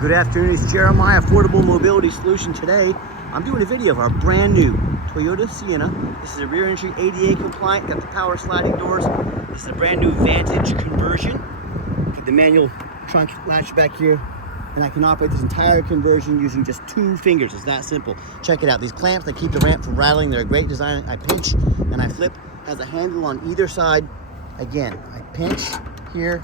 Good afternoon, it's Jeremiah, Affordable Mobility Solution. Today, I'm doing a video of our brand new Toyota Sienna. This is a rear entry ADA compliant, got the power sliding doors. This is a brand new Vantage conversion. Got the manual trunk latch back here, and I can operate this entire conversion using just 2 fingers. It's that simple. Check it out. These clamps, they keep the ramp from rattling. They're a great design. I pinch and I flip. Has a handle on either side. Again, I pinch here,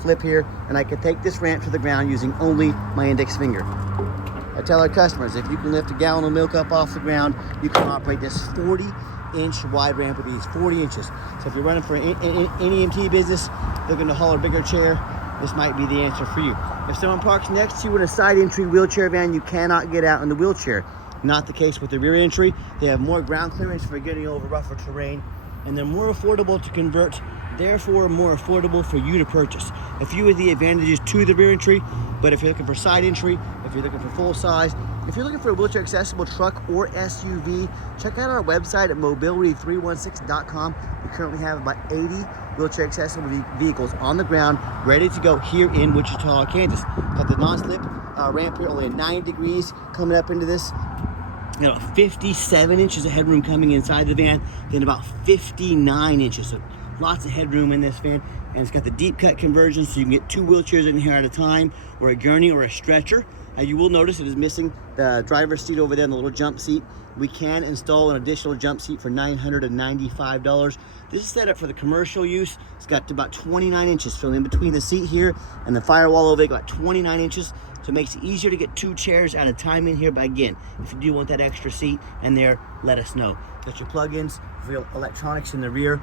flip here, and I can take this ramp to the ground using only my index finger. I tell our customers, if you can lift a gallon of milk up off the ground, you can operate this 40-inch wide ramp with these 40 inches. So if you're running for an NEMT business, looking to haul a bigger chair, this might be the answer for you. If someone parks next to you in a side entry wheelchair van, you cannot get out in the wheelchair. Not the case with the rear entry. They have more ground clearance for getting over rougher terrain, and they're more affordable to convert, therefore more affordable for you to purchase. A few of the advantages to the rear entry, but if you're looking for side entry, if you're looking for full size, if you're looking for a wheelchair accessible truck or SUV, check out our website at mobility316.com. We currently have about 80 wheelchair accessible vehicles on the ground, ready to go here in Wichita, Kansas. Got the non-slip ramp here, only 9 degrees coming up into this. You know, 57 inches of headroom coming inside the van, then about 59 inches. So lots of headroom in this van, and it's got the deep cut conversion, so you can get 2 wheelchairs in here at a time, or a gurney or a stretcher. You will notice it is missing the driver's seat over there and the little jump seat. We can install an additional jump seat for $995. This is set up for the commercial use. It's got about 29 inches, so in between the seat here and the firewall over there, about 29 inches. So it makes it easier to get 2 chairs at a time in here. But again, if you do want that extra seat in there, let us know. Got your plug-ins, real electronics in the rear.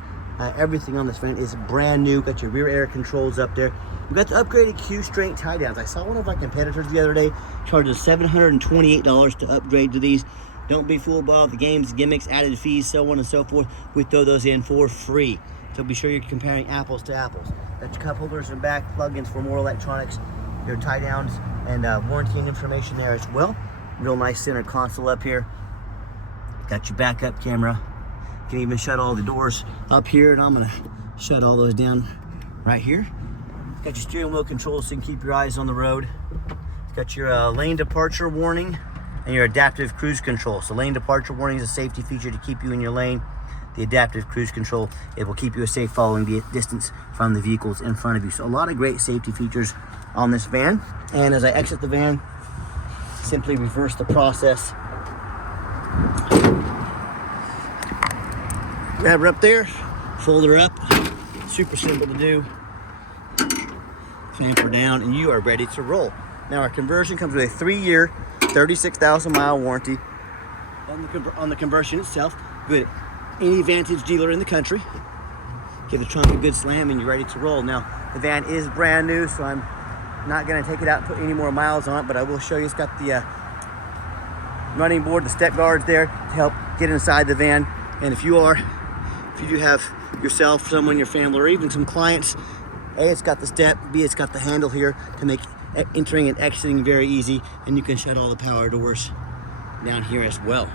Everything on this van is brand new. Got your rear air controls up there. We've got the upgraded Q-Strength tie downs. I saw one of our competitors the other day charging $728 to upgrade to these. Don't be fooled by all the games, gimmicks, added fees, so on and so forth. We throw those in for free. So be sure you're comparing apples to apples. Got your cup holders and back, plug-ins for more electronics, your tie downs, and warranty information there as well. Real nice center console up here. Got your backup camera. You can even shut all the doors up here, and I'm gonna shut all those down right here. Got your steering wheel controls so you can keep your eyes on the road. Got your lane departure warning and your adaptive cruise control. So lane departure warning is a safety feature to keep you in your lane. The adaptive cruise control, it will keep you safe following the distance from the vehicles in front of you. So a lot of great safety features on this van. And as I exit the van, simply reverse the process. Grab her up there, fold her up, super simple to do. Clamp her down, and you are ready to roll. Now our conversion comes with a 3-year, 36,000 mile warranty on the conversion itself. Good. Any Vantage dealer in the country. Give the trunk a good slam and you're ready to roll. Now the van is brand new, so I'm not going to take it out and put any more miles on it, but I will show you it's got the running board, the step guards there to help get inside the van. And if you do have yourself, someone, your family, or even some clients, A, it's got the step, B, it's got the handle here to make entering and exiting very easy, and you can shut all the power doors down here as well.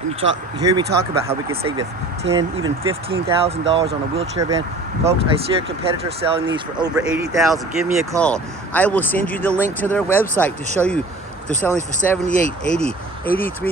And you hear me talk about how we can save you $10,000, even $15,000 on a wheelchair van. Folks, I see our competitors selling these for over $80,000. Give me a call. I will send you the link to their website to show you if they're selling these for $78,000, $80,000,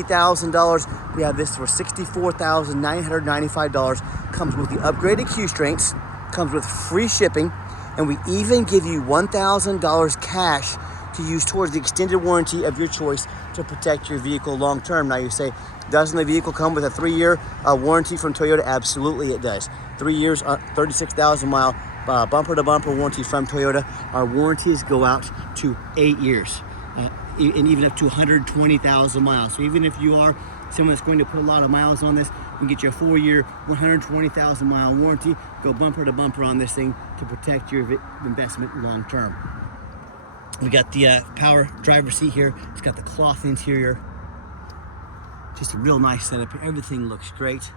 $83,000. We have this for $64,995. Comes with the upgraded Q-Strengths, comes with free shipping, and we even give you $1,000 cash to use towards the extended warranty of your choice to protect your vehicle long term. Now you say, doesn't the vehicle come with a 3-year warranty from Toyota? Absolutely it does. 3 years, 36,000 mile bumper to bumper warranty from Toyota. Our warranties go out to 8 years and even up to 120,000 miles. So even if you are someone that's going to put a lot of miles on this, you can get your 4-year, 120,000 mile warranty, go bumper to bumper on this thing to protect your investment long term. We got the power driver seat here. It's got the cloth interior. Just a real nice setup. Everything looks great.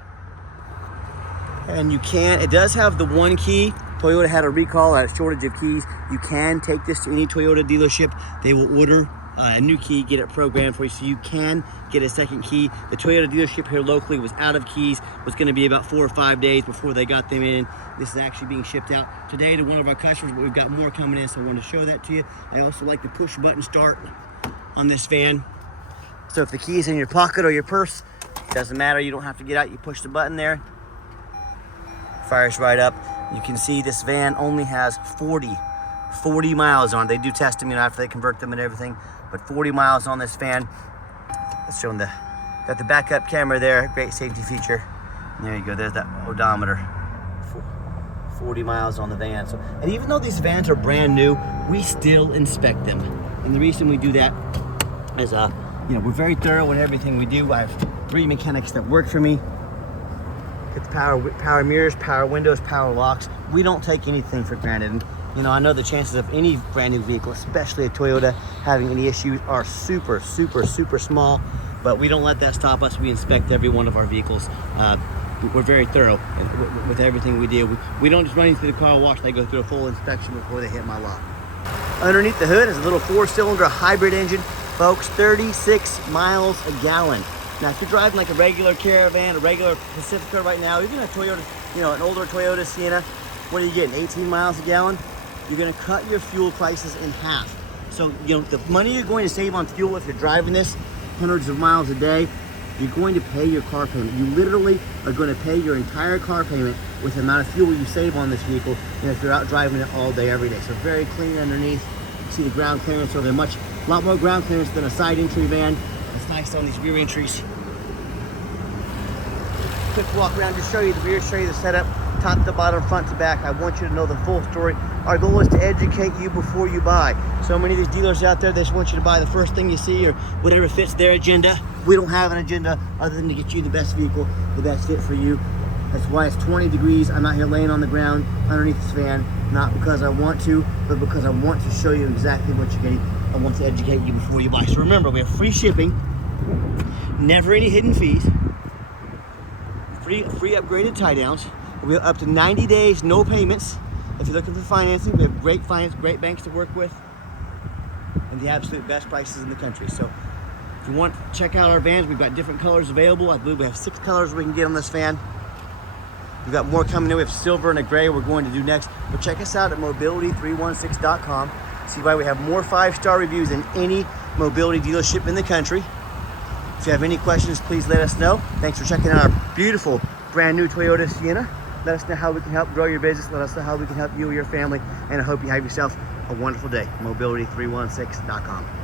And it does have the 1 key. Toyota had a recall, a shortage of keys. You can take this to any Toyota dealership. They will order a new key, get it programmed for you so you can get a second key. The Toyota dealership here locally was out of keys, was going to be about 4 or 5 days before they got them in. This is actually being shipped out today to one of our customers, but we've got more coming in, so I want to show that to you. I also like the push button start on this van. So if the key is in your pocket or your purse, doesn't matter, you don't have to get out, you push the button there, fires right up. You can see this van only has 40 miles on it. They do test them, you know, after they convert them and everything, but 40 miles on this van. Let's show them got the backup camera there, great safety feature. And there you go, there's that odometer. 40 miles on the van. So, and even though these vans are brand new, we still inspect them. And the reason we do that is, you know, we're very thorough in everything we do. I have 3 mechanics that work for me. It's power mirrors, power windows, power locks. We don't take anything for granted. And, you know, I know the chances of any brand new vehicle, especially a Toyota, having any issues are super, super, super small, but we don't let that stop us. We inspect every one of our vehicles. We're very thorough with everything we do. We don't just run into the car wash, they go through a full inspection before they hit my lot. Underneath the hood is a little 4-cylinder hybrid engine, folks, 36 miles a gallon. Now, if you're driving like a regular Caravan, a regular Pacifica right now, even a Toyota, you know, an older Toyota Sienna, what are you getting, 18 miles a gallon? You're gonna cut your fuel prices in half. So, you know, the money you're going to save on fuel if you're driving this hundreds of miles a day, you're going to pay your car payment. You literally are going to pay your entire car payment with the amount of fuel you save on this vehicle, and if you're out driving it all day, every day. So very clean underneath. You can see the ground clearance, so they're a lot more ground clearance than a side entry van. It's nice on these rear entries. Quick walk around, just show you the rear, show you the setup, top to bottom, front to back. I want you to know the full story. Our goal is to educate you before you buy. So many of these dealers out there, they just want you to buy the first thing you see or whatever fits their agenda. We don't have an agenda other than to get you the best vehicle, the best fit for you. That's why it's 20 degrees. I'm out here laying on the ground underneath this fan, not because I want to, but because I want to show you exactly what you're getting. I want to educate you before you buy. So remember, we have free shipping, never any hidden fees, free upgraded tie downs. We have up to 90 days, no payments. If you're looking for financing, we have great finance, great banks to work with, and the absolute best prices in the country. So if you want to check out our vans, we've got different colors available. I believe we have 6 colors we can get on this van. We've got more coming in. We have silver and a gray we're going to do next. But check us out at mobility316.com. See why we have more 5-star reviews than any mobility dealership in the country. If you have any questions, please let us know. Thanks for checking out our beautiful brand new Toyota Sienna. Let us know how we can help grow your business. Let us know how we can help you or your family. And I hope you have yourself a wonderful day. Mobility316.com.